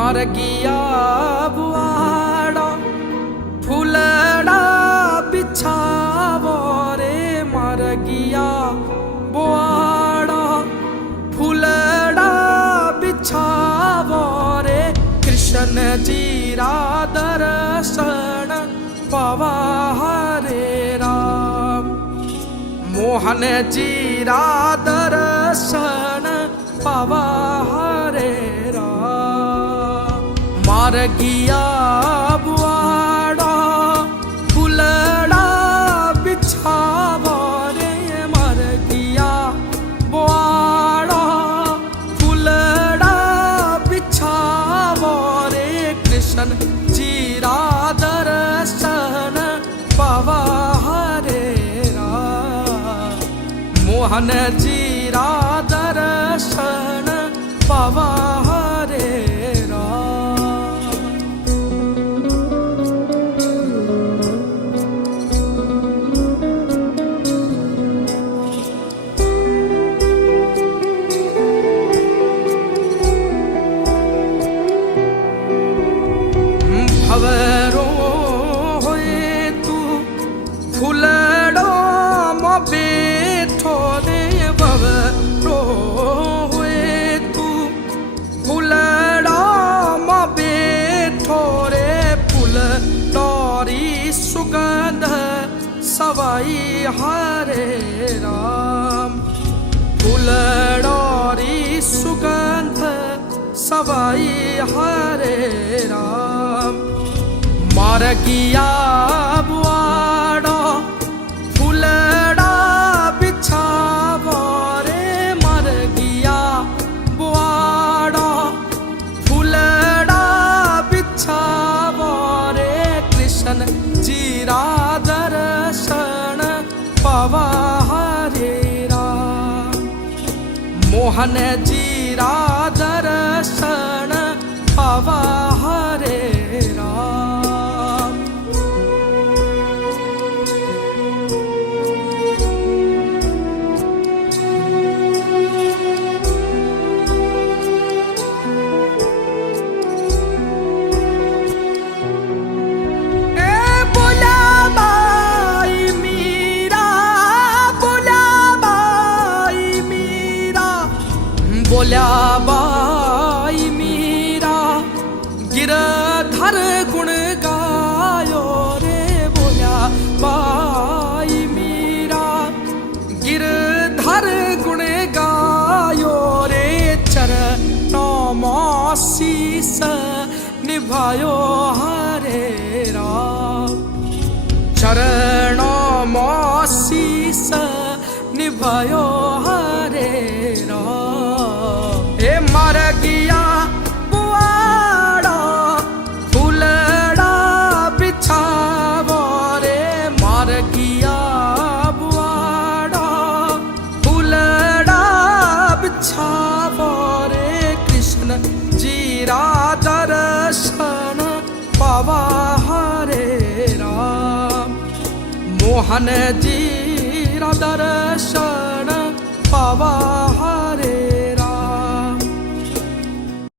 मर गया बुआड़ा फूलड़ा बिछावो रे मर गया बुआड़ा फूलड़ा बिछावो रे कृष्ण जी रा दर्शन पावा हरे राम मोहन जी रा दर्शन पावा हरे राम मर गया बुआड़ा फूलड़ा बिछावो रे मर गया बुआड़ा फूलड़ा बिछावो रे कृष्ण जी रा दर्शन पावा हरे राम मोहन जी रा दर्शन पावा हरे भवरो होए तू फूलड़ो म बैठो रे भवरो होए तू फूलड़ो म बैठो रे फूल डोरी सुगंध सवाई हरे राम फूल डोरी सुगंध सवाई हरे राम मर गया बुआड़ा फूलड़ा बिछावो रे मर गया बुआड़ा फूलड़ा बिछावो रे कृष्ण जी रा दर्शन पावा हरे राम मोहन जी रा दर्शन पावा हरे राम बोल्या बाई मीरा गिरधर गुण गायो रे बोल्या बाई मीरा गिरधर गुण गायो रे चरणों में शीस निभायो हरे राम चरणों में शीस निभायो हरे राम ए मर गया बुआड़ा फूलड़ा बिछावो रे मर गया बुआड़ा फूलड़ा बिछावो रे कृष्ण जी रा दर्शन पावा हरे राम मोहन जी रा दर्शन पावा